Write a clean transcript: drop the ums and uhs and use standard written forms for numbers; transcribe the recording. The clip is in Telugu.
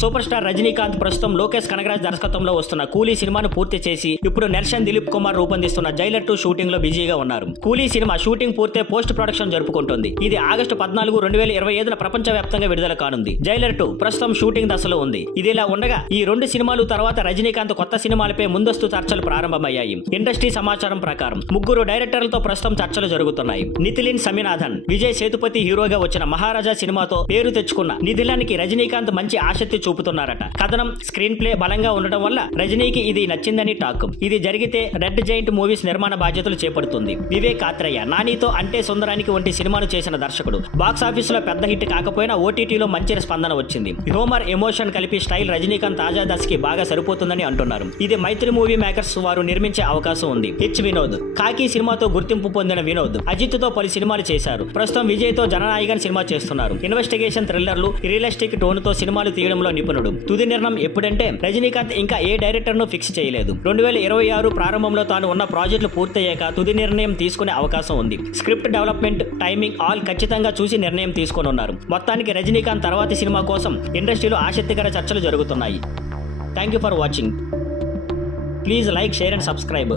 సూపర్ స్టార్ రజనీకాంత్ ప్రస్తుతం లోకేష్ కనగరాజ్ దర్శకత్వంలో వస్తున్న కూలీ సినిమాను పూర్తి చేసి ఇప్పుడు నెర్షన్ దిలీప్ కుమార్ రూపొందిస్తున్న జైలర్ 2 షూటింగ్ లో బిజీగా ఉన్నారు. కూలీ సినిమా షూటింగ్ పూర్తే పోస్ట్ ప్రొడక్షన్ జరుపుకుంటుంది. ఇది ఆగస్టు 14, 2025 ప్రపంచ వ్యాప్తంగా విడుదల కానుంది. జైలర్ 2 ప్రస్తుతం షూటింగ్ దశలో ఉంది. ఇదిలా ఉండగా ఈ 2 సినిమాలు తర్వాత రజనీకాంత్ కొత్త సినిమాలపై ముందస్తు చర్చలు ప్రారంభమయ్యాయి. ఇండస్ట్రీ సమాచారం ప్రకారం 3 డైరెక్టర్లతో ప్రస్తుతం చర్చలు జరుగుతున్నాయి. నితిలిన్ సమీనాథన్, విజయ్ సేతుపతి హీరోగా వచ్చిన మహారాజా సినిమాతో పేరు తెచ్చుకున్న నితిలానికి రజనీకాంత్ మంచి ఆసక్తి చూపుతున్నారట. కథనం, స్క్రీన్ ప్లే బలంగా ఉండడం వల్ల రజనీకి ఇది నచ్చిందని టాక్. ఇది జరిగితే రెడ్ జైంట్ మూవీస్ నిర్మాణ బాధ్యతలు చేపడుతుంది. వివేక్ ఆత్రేయ నానితో అంటే సుందరానికి వంటి సినిమాను చేసిన దర్శకుడు. బాక్స్ ఆఫీస్ లో పెద్ద హిట్ కాకపోయినా ఓటీటీలో మంచి స్పందన వచ్చింది. హ్యూమర్, ఎమోషన్ కలిపి స్టైల్ రజనీకాంత్ తాజా దశకి బాగా సరిపోతుందని అంటున్నారు. ఇది మైత్రి మూవీ మేకర్స్ వారు నిర్మించే అవకాశం ఉంది. వినోద్ కాకి సినిమాతో గుర్తింపు పొందిన వినోద్ అజిత్ తో పలు సినిమాలు చేశారు. ప్రస్తుతం విజయ్ తో జననాయకన్ సినిమా చేస్తున్నారు. ఇన్వెస్టిగేషన్ థ్రిల్లర్లు, రియలిస్టిక్ టోన్ తో సినిమాలు తీయడంలో నిపుణుడు. తుది నిర్ణయం ఎప్పుడంటే రజనీకాంత్ ఇంకా ఏ డైరెక్టర్ ను ఫిక్స్ చేయలేదు. 2026 ప్రారంభంలో తాను ఉన్న ప్రాజెక్టులు పూర్తయ్యాక తుది నిర్ణయం తీసుకునే అవకాశం ఉంది. స్క్రిప్ట్ డెవలప్మెంట్, టైమింగ్ ఆల్ ఖచ్చితంగా చూసి నిర్ణయం తీసుకోనున్నారు. మొత్తానికి రజనీకాంత్ తర్వాతి సినిమా కోసం ఇండస్ట్రీలో ఆసక్తికర చర్చలు జరుగుతున్నాయి. Thank you for watching. Please like, share and subscribe.